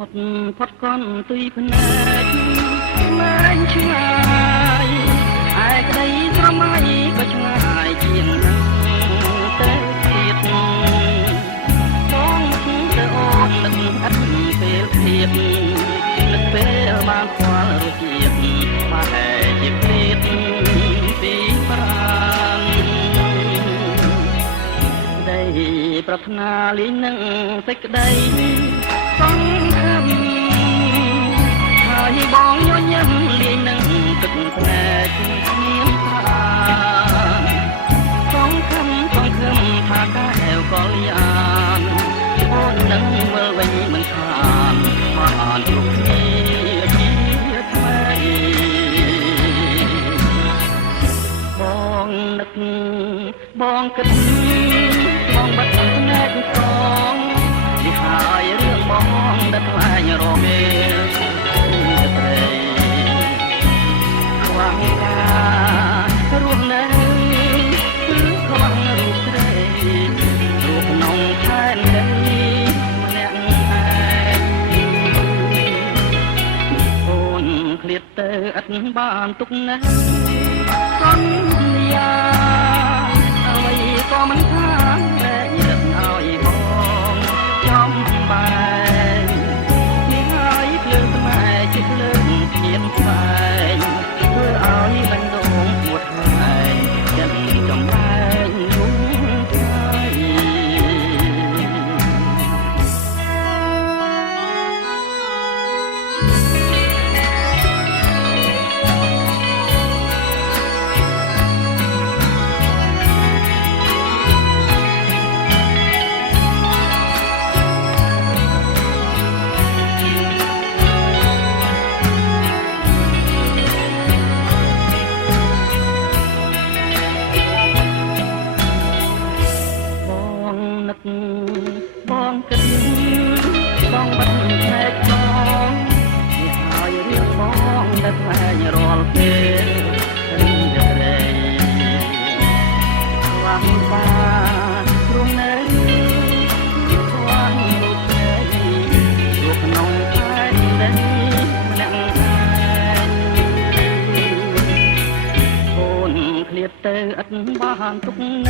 một thoát con tuy phân nét mà anh chưa ai cái đây cho mai có chưa ai chuyện tê thiệt con tê ôn lực ắt phê thiệt lực phê ban khoa rồi thiệt mà hè thiệt thiệt vì ban đâyปรารถนาลีนึงសេចក្តីសង្ឃឹមហើយបងញញឹមលាយនឹងទឹកភ្នែកគ្មានប្រាសង្ឃឹមថាកាអែវកលយានអូននឹងវិលវិញមិនខានបានគ្រប់គ្នាជាថ្មីបងនឹកបងគិតបងបាត់ភ្នែកសងនេះហើយរឿងបងដែលខ្លាញ់រមេត្រីខ្វះការរស់នៅគឺខ្វះរូបស្រីរូបក្នុងខែនដីម្នាក់ឯងអូនឃ្លាតទៅអត់បានទុកណាសន្យាអ្វីក៏មិនខានតែយឹកឲ្យបងចំបែងនេះហើយភ្លើងស្នេហ៍ជាភ្លើងធៀនស្វែងធ្វើឲ្យបាញ់ដងពួតហើយចិត្តចំបែងយំថ្ងៃបងគិតបងបាត់ភ្នែកបងនេះហើយរឿងបងដែលផ្លែងរាល់ពេលរីករាយខ្វះបានព្រមនៅខ្វះរូបស្រីរូបក្នុងខែនដីម្នាក់ឯងអូនឃ្លាតទៅអត់បានទុកណា